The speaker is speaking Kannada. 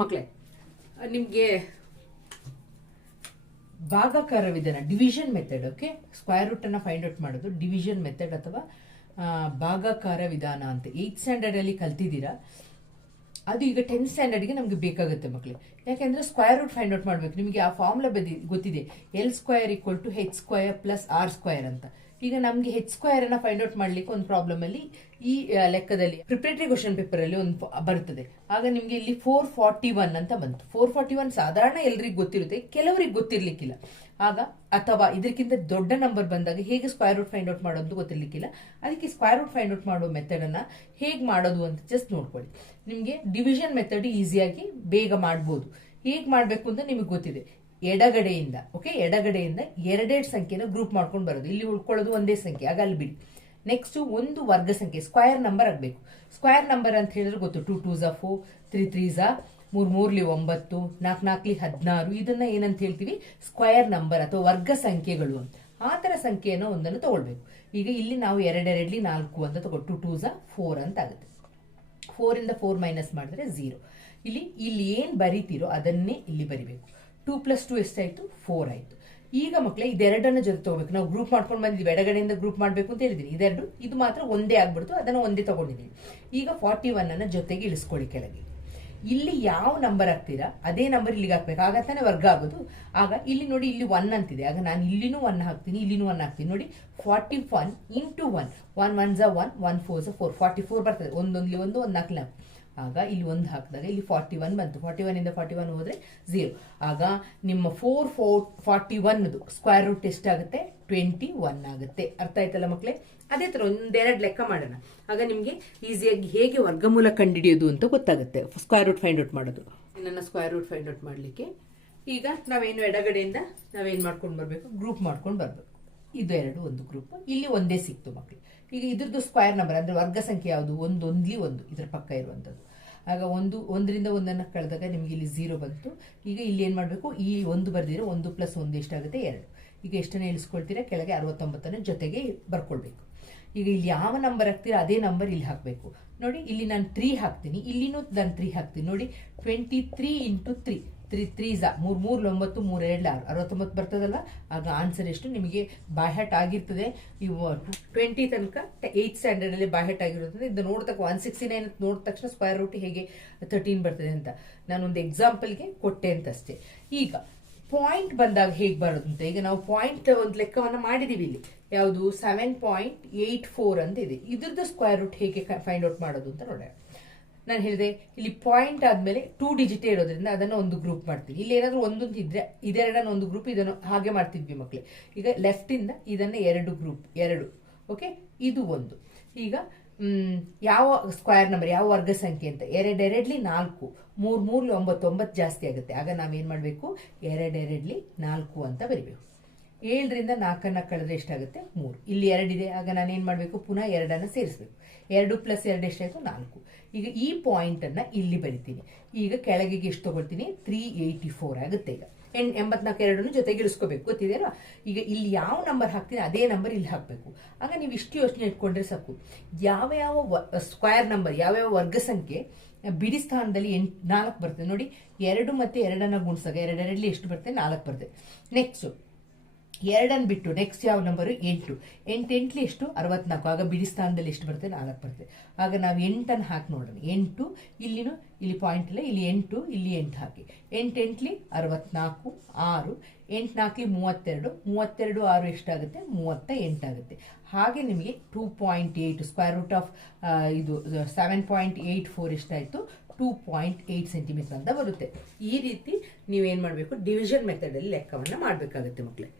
ಮಕ್ಕಳೇ ನಿಮಗೆ ಭಾಗಾಕಾರ ವಿಧಾನ division method okay square root ಅನ್ನ ಫೈಂಡ್ ಔಟ್ ಮಾಡೋದು. ಡಿವಿಷನ್ ಮೆಥಡ್ ಅಥವಾ ಭಾಗಾಕಾರ ವಿಧಾನ ಅಂತ. ಏಯ್ತ್ ಸ್ಟ್ಯಾಂಡರ್ಡ್ ಅಲ್ಲಿ ಕಲ್ತಿದ್ದೀರಾ? ಅದು ಈಗ ಟೆಂತ್ ಸ್ಟ್ಯಾಂಡರ್ಡ್ಗೆ ನಮಗೆ ಬೇಕಾಗುತ್ತೆ ಮಕ್ಕಳೇ ಯಾಕೆಂದ್ರೆ ಸ್ಕ್ವೇರ್ ರೂಟ್ ಫೈಂಡ್ ಔಟ್ ಮಾಡ್ಬೇಕು. ನಿಮಗೆ ಆ ಫಾರ್ಮುಲಾ ಬದಿ, ಗೊತ್ತಿದೆ. L square equal to H square plus R square ಅಂತ. ಈಗ ನಮಗೆ ಹೆಚ್ ಸ್ಕ್ವೇರ್ ಅನ್ನ ಫೈಂಡ್ ಔಟ್ ಮಾಡ್ಲಿಕ್ಕೆ ಒಂದು ಪ್ರಾಬ್ಲಮ್ ಅಲ್ಲಿ ಈ ಲೆಕ್ಕದಲ್ಲಿ ಪ್ರಿಪರೇಟರಿ ಕ್ವಶನ್ ಪೇಪರ್ ಅಲ್ಲಿ ಒಂದು ಬರ್ತದೆ. ಆಗ ನಿಮಗೆ ಇಲ್ಲಿ ಫೋರ್ ಫಾರ್ಟಿ ಒನ್ ಅಂತ ಬಂತು. ಫೋರ್ ಫಾರ್ಟಿ ಒನ್ ಸಾಧಾರಣ ಎಲ್ರಿಗೂ ಗೊತ್ತಿರುತ್ತೆ, ಕೆಲವರಿಗೆ ಗೊತ್ತಿರ್ಲಿಕ್ಕಿಲ್ಲ. ಆಗ ಅಥವಾ ಇದಕ್ಕಿಂತ ದೊಡ್ಡ ನಂಬರ್ ಬಂದಾಗ ಹೇಗೆ ಸ್ಕ್ವೇರ್ ರೂಟ್ ಫೈಂಡ್ ಔಟ್ ಮಾಡೋದು ಗೊತ್ತಿರ್ಲಿಕ್ಕಿಲ್ಲ. ಅದಕ್ಕೆ ಸ್ಕ್ವೇರ್ ರೂಟ್ ಫೈಂಡ್ ಔಟ್ ಮಾಡೋ ಮೆಥಡ್ ಅನ್ನ ಹೇಗೆ ಮಾಡೋದು ಅಂತ ಜಸ್ಟ್ ನೋಡ್ಕೊಳ್ಳಿ. ನಿಮಗೆ ಡಿವಿಷನ್ ಮೆಥಡ್ ಈಸಿಯಾಗಿ ಬೇಗ ಮಾಡ್ಬೋದು. ಹೇಗೆ ಮಾಡಬೇಕು ಅಂತ ನಿಮಗೆ ಗೊತ್ತಿದೆ. ಎಡಗಡೆಯಿಂದ ಓಕೆ ಎಡಗಡೆಯಿಂದ ಎರಡೆರಡು ಸಂಖ್ಯೆನ ಗ್ರೂಪ್ ಮಾಡ್ಕೊಂಡು ಬರೋದು. ಇಲ್ಲಿ ಉಳ್ಕೊಳ್ಳೋದು ಒಂದೇ ಸಂಖ್ಯೆ, ಆಗ ಅಲ್ಲಿ ಬಿಡಿ. ನೆಕ್ಸ್ಟ್ ಒಂದು ವರ್ಗ ಸಂಖ್ಯೆ ಸ್ಕ್ವೇರ್ ನಂಬರ್ ಆಗಬೇಕು. ಸ್ಕ್ವೇರ್ ನಂಬರ್ ಅಂತ ಹೇಳಿದ್ರೆ ಗೊತ್ತು ಟೂ ಟೂ ಝಾ ಫೋರ್ ತ್ರೀ ತ್ರೀ ಝಾ ಮೂರ್, ಮೂರ್ಲಿ ಒಂಬತ್ತು, ನಾಲ್ಕು, ನಾಲ್ಕಲಿ ಹದಿನಾರು, ಇದನ್ನ ಏನಂತ ಹೇಳ್ತೀವಿ? ಸ್ಕ್ವೇರ್ ನಂಬರ್ ಅಥವಾ ವರ್ಗ ಸಂಖ್ಯೆಗಳು ಅಂತ. ಆ ಥರ ಸಂಖ್ಯೆಯನ್ನು ಒಂದನ್ನು ತಗೊಳ್ಬೇಕು. ಈಗ ಇಲ್ಲಿ ನಾವು ಎರಡೆರಡ್ಲಿ ನಾಲ್ಕು ಅಂತ ತಗೋ ಟು ಟೂ ಝಾ ಫೋರ್ ಅಂತ ಆಗುತ್ತೆ. ಫೋರಿಂದ ಫೋರ್ ಮೈನಸ್ ಮಾಡಿದ್ರೆ ಝೀರೋ ಇಲ್ಲಿ ಇಲ್ಲಿ ಏನು ಬರೀತಿರೋ ಅದನ್ನೇ ಇಲ್ಲಿ ಬರಿಬೇಕು. ಟೂ ಪ್ಲಸ್ ಟು ಎಷ್ಟಾಯ್ತು? ಫೋರ್ ಆಯ್ತು. ಈಗ ಮಕ್ಕಳೇ ಇದೆರಡನ್ನು ಜೊತೆ ತಗೋಬೇಕು. ನಾವು ಗ್ರೂಪ್ ಮಾಡ್ಕೊಂಡು ಬಂದಿದ್ವಿ. ಎಡಗಡೆಯಿಂದ ಗ್ರೂಪ್ ಮಾಡಬೇಕು ಅಂತ ಹೇಳಿದೀನಿ. ಇದೆರಡು, ಇದು ಮಾತ್ರ ಒಂದೇ ಆಗ್ಬಿಡ್ತು. ಅದನ್ನು ಒಂದೇ ತಗೊಂಡಿದ್ದೀನಿ ಈಗ ಫಾರ್ಟಿ ಒನ್ ಅನ್ನ ಜೊತೆಗೆ ಇಳಿಸ್ಕೊಳ್ಳಿ ಕೆಳಗೆ. ಇಲ್ಲಿ ಯಾವ ನಂಬರ್ ಹಾಕ್ತೀರಾ? ಅದೇ ನಂಬರ್ ಇಲ್ಲಿಗೆ ಹಾಕ್ಬೇಕು. ಆಗ ತಾನೇ ವರ್ಗ ಆಗೋದು. ಆಗ ಇಲ್ಲಿ ನೋಡಿ, ಇಲ್ಲಿ ಒನ್ ಅಂತಿದೆ. ಆಗ ನಾನು ಇಲ್ಲಿನೂ ಒನ್ ಹಾಕ್ತೀನಿ, ಇಲ್ಲಿನೂ ಒನ್ ಹಾಕ್ತೀನಿ. ನೋಡಿ forty one into one one one ಝ one one four ಝ ಫೋರ್ ಫಾರ್ಟಿ ಫೋರ್ ಬರ್ತದೆ. ಒಂದೊಂದ್ಲಿ ಒಂದು ಒಂದು ನಾಲ್ಕು ನಾಲ್ಕು. ಆಗ ಇಲ್ಲಿ ಒಂದು ಹಾಕಿದಾಗ ಇಲ್ಲಿ ಫಾರ್ಟಿ ಒನ್ ಬಂತು. ಫಾರ್ಟಿ ಒನ್ ಇಂದ ಫಾರ್ಟಿ ಒನ್ ಹೋದ್ರೆ ಝೀರೋ ಆಗ ನಿಮ್ಮ ಫೋರ್ ಫೋರ್ ಫಾರ್ಟಿ ಒನ್ದು ಸ್ಕ್ವೇರ್ ರೂಟ್ ಎಷ್ಟಾಗುತ್ತೆ? ಟ್ವೆಂಟಿ ಒನ್ ಆಗುತ್ತೆ. ಅರ್ಥ ಆಯ್ತಲ್ಲ ಮಕ್ಕಳೇ ಅದೇ ತರ ಒಂದೆರಡು ಲೆಕ್ಕ ಮಾಡೋಣ. ಆಗ ನಿಮಗೆ ಈಸಿಯಾಗಿ ಹೇಗೆ ವರ್ಗಮೂಲ ಕಂಡುಹಿಡಿಯೋದು ಅಂತ ಗೊತ್ತಾಗುತ್ತೆ. ಸ್ಕ್ವೇರ್ ರೂಟ್ ಫೈಂಡ್ ಔಟ್ ಮಾಡೋದು. ನನ್ನ ಸ್ಕ್ವೇರ್ ರೂಟ್ ಫೈಂಡ್ ಔಟ್ ಮಾಡಲಿಕ್ಕೆ. ಈಗ ನಾವೇನು ಎಡಗಡೆಯಿಂದ ನಾವೇನು ಮಾಡ್ಕೊಂಡು ಬರಬೇಕು? ಗ್ರೂಪ್ ಮಾಡ್ಕೊಂಡು ಬರಬೇಕು. ಇದು ಎರಡು ಒಂದು ಗ್ರೂಪ್ ಇಲ್ಲಿ ಒಂದೇ ಸಿಕ್ತು ಮಕ್ಕಳು ಈಗ ಇದ್ರದ್ದು ಸ್ಕ್ವೇರ್ ನಂಬರ್ ಅಂದರೆ ವರ್ಗ ಸಂಖ್ಯೆ ಯಾವುದು? ಒಂದೊಂದ್ಲಿ ಒಂದು. ಇದರ ಪಕ್ಕ ಇರುವಂಥದ್ದು ಆಗ ಒಂದು, ಒಂದರಿಂದ ಒಂದನ್ನು ಕಳೆದಾಗ ನಿಮಗೆ ಇಲ್ಲಿ ಝೀರೋ ಬಂತು. ಈಗ ಇಲ್ಲಿ ಏನು ಮಾಡಬೇಕು? ಈ ಒಂದು ಬರೆದಿರೋ ಒಂದು ಪ್ಲಸ್ ಒಂದು ಎಷ್ಟಾಗುತ್ತೆ? ಎರಡು. ಈಗ ಎಷ್ಟನ್ನು ಇಳಿಸ್ಕೊಳ್ತೀರಾ? ಕೆಳಗೆ ಅರವತ್ತೊಂಬತ್ತನ್ನು ಜೊತೆಗೆ ಬರ್ಕೊಳ್ಬೇಕು. ಈಗ ಇಲ್ಲಿ ಯಾವ ನಂಬರ್ ಹಾಕ್ತೀರಾ? ಅದೇ ನಂಬರ್ ಇಲ್ಲಿ ಹಾಕಬೇಕು. ನೋಡಿ, ಇಲ್ಲಿ ನಾನು ತ್ರೀ ಹಾಕ್ತೀನಿ. ಇಲ್ಲಿನೂ ನಾನು ತ್ರೀ ಹಾಕ್ತೀನಿ. ನೋಡಿ twenty three into three three, ತ್ರೀಸ, ಮೂರು ಮೂರು, ಒಂಬತ್ತು, ಮೂರು, ಎರಡು, ಆರು. ಅರವತ್ತೊಂಬತ್ತು ಬರ್ತದಲ್ಲ? ಆಗ ಆನ್ಸರ್ ಎಷ್ಟು ನಿಮಗೆ ಬಾಯ್ಹಟ್ ಆಗಿರ್ತದೆ. ಇವು ಟ್ವೆಂಟಿ ತನಕ ಏಯ್ತ್ ಸ್ಟ್ಯಾಂಡರ್ಡಲ್ಲಿ ಬಾಯ್ಹಟ್ ಆಗಿರುತ್ತದೆ. ಇದು ನೋಡ್ತಕ್ಕ ಒನ್ ಸಿಕ್ಸ್ಟಿ ನೈನ್ ನೋಡಿದ ತಕ್ಷಣ ಸ್ಕ್ವೇರ್ ರೂಟ್ ಹೇಗೆ ತರ್ಟೀನ್ ಬರ್ತದೆ ಅಂತ. ನಾನೊಂದು ಎಕ್ಸಾಂಪಲ್ಗೆ ಕೊಟ್ಟೆ ಅಂತ ಅಷ್ಟೇ ಈಗ ಪಾಯಿಂಟ್ ಬಂದಾಗ ಹೇಗೆ ಬರೋದು ಅಂತ. ಈಗ ನಾವು ಪಾಯಿಂಟ್ ಒಂದು ಲೆಕ್ಕವನ್ನು ಮಾಡಿದ್ದೀವಿ ಇಲ್ಲಿ. ಯಾವುದು? ಸೆವೆನ್ ಪಾಯಿಂಟ್ ಏಯ್ಟ್ ಫೋರ್ ಅಂತ ಇದೆ ಇದ್ರದ್ದು ಸ್ಕ್ವೇರ್ ರೂಟ್ ಹೇಗೆ ಫೈಂಡ್ ಔಟ್ ಮಾಡೋದು ಅಂತ ನೋಡೋಣ. ನಾನು ಹೇಳಿದೆ, ಇಲ್ಲಿ ಪಾಯಿಂಟ್ ಆದ್ಮೇಲೆ ಟೂ ಡಿಜಿಟ್ ಇರೋದ್ರಿಂದ ಅದನ್ನು ಒಂದು ಗ್ರೂಪ್ ಮಾಡ್ತೀನಿ. ಇಲ್ಲಿ ಏನಾದ್ರೂ ಒಂದೊಂದು ಇದ್ರೆ, ಇದೆರಡನ್ನ ಒಂದು ಗ್ರೂಪ್ ಇದನ್ನು ಹಾಗೆ ಮಾಡ್ತಿದ್ವಿ ಮಕ್ಕಳೇ ಈಗ ಲೆಫ್ಟ್ ಇಂದ ಇದನ್ನ ಎರಡು ಗ್ರೂಪ್ ಎರಡು ಓಕೆ ಇದು ಒಂದು. ಈಗ ಯಾವ ಸ್ಕ್ವೇರ್ ನಂಬರ್ ಯಾವ ವರ್ಗ ಸಂಖ್ಯೆ ಅಂತ. ಎರಡೆರಡ್ಲಿ ನಾಲ್ಕು, ಮೂರ್ ಮೂರ್ಲಿ ಒಂಬತ್ತು ಒಂಬತ್ತು ಜಾಸ್ತಿ ಆಗುತ್ತೆ. ಆಗ ನಾವೇನ್ ಮಾಡಬೇಕು? ಎರಡೆರಡ್ಲಿ ನಾಲ್ಕು ಅಂತ ಬರಿಬೇಕು. ಏಳರಿಂದ ನಾಲ್ಕನ್ನು ಕಳೆದ್ರೆ ಎಷ್ಟಾಗುತ್ತೆ? ಮೂರು. ಇಲ್ಲಿ ಎರಡಿದೆ. ಆಗ ನಾನು ಏನು ಮಾಡಬೇಕು? ಪುನಃ ಎರಡನ್ನು ಸೇರಿಸ್ಬೇಕು. ಎರಡು ಪ್ಲಸ್ ಎರಡು ಎಷ್ಟಾಯಿತು? ನಾಲ್ಕು. ಈಗ ಈ ಪಾಯಿಂಟ್ ಅನ್ನ ಇಲ್ಲಿ ಬರಿತೀನಿ. ಈಗ ಕೆಳಗೆ ಎಷ್ಟು ತೊಗೊಳ್ತೀನಿ? ತ್ರೀ ಏಯ್ಟಿ ಫೋರ್ ಆಗುತ್ತೆ ಈಗ. ಎಣ್ ಎಂಬತ್ನಾಲ್ಕು ಎರಡನ್ನು ಜೊತೆಗೆ ಇಳಿಸ್ಕೋಬೇಕು. ಗೊತ್ತಿದೆಯಲ್ಲ ಈಗ ಇಲ್ಲಿ ಯಾವ ನಂಬರ್ ಹಾಕ್ತೀನಿ? ಅದೇ ನಂಬರ್ ಇಲ್ಲಿ ಹಾಕಬೇಕು. ಆಗ ನೀವು ಇಷ್ಟು ಯೋಚನೆ ಇಟ್ಕೊಂಡ್ರೆ ಸಾಕು. ಯಾವ ಯಾವ ಸ್ಕ್ವೇರ್ ನಂಬರ್ ಯಾವ ಯಾವ ವರ್ಗ ಸಂಖ್ಯೆ ಬಿಡಿ ಸ್ಥಾನದಲ್ಲಿ ಎಂಟು, ನಾಲ್ಕು ಬರ್ತದೆ. ನೋಡಿ, ಎರಡು ಮತ್ತು ಎರಡನ್ನು ಗುಣಿಸಾಗ ಎರಡೆರಡಲ್ಲಿ ಎಷ್ಟು ಬರ್ತದೆ? ನಾಲ್ಕು ಬರ್ತದೆ. ನೆಕ್ಸ್ಟ್ ಎರಡನ್ನು ಬಿಟ್ಟು ನೆಕ್ಸ್ಟ್ ಯಾವ ನಂಬರು ಎಂಟು. ಎಂಟು ಎಂಟ್ಲಿ ಎಷ್ಟು? ಅರವತ್ನಾಲ್ಕು. ಆಗ ಬಿಡಿ ಸ್ಥಾನದಲ್ಲಿ ಎಷ್ಟು ಬರ್ತದೆ? ನಾಲ್ಕು ಬರ್ತದೆ. ಆಗ ನಾವು ಎಂಟನ್ನು ಹಾಕಿ ನೋಡೋಣ. ಎಂಟು, ಇಲ್ಲಿನೂ ಇಲ್ಲಿ ಪಾಯಿಂಟ್ ಇಲ್ಲ. ಇಲ್ಲಿ ಎಂಟು ಇಲ್ಲಿ ಎಂಟು ಹಾಕಿ. ಎಂಟು ಎಂಟ್ಲಿ ಅರವತ್ನಾಲ್ಕು, ಆರು. ಎಂಟು ನಾಲ್ಕಲಿ ಮೂವತ್ತೆರಡು. ಮೂವತ್ತೆರಡು, ಆರು ಎಷ್ಟಾಗುತ್ತೆ? ಮೂವತ್ತ ಎಂಟಾಗುತ್ತೆ ಹಾಗೆ ನಿಮಗೆ two point eight square root of ಇದು ಸೆವೆನ್ ಪಾಯಿಂಟ್ ಏಯ್ಟ್ ಫೋರ್ ಎಷ್ಟಾಯಿತು? ಟೂ ಪಾಯಿಂಟ್ ಏಯ್ಟ್ ಸೆಂಟಿಮೀಟರ್ ಅಂತ ಬರುತ್ತೆ. ಈ ರೀತಿ ನೀವೇನು ಮಾಡಬೇಕು? ಡಿವಿಷನ್ ಮೆಥಡಲ್ಲಿ ಲೆಕ್ಕವನ್ನು ಮಾಡಬೇಕಾಗುತ್ತೆ ಮಕ್ಕಳೇ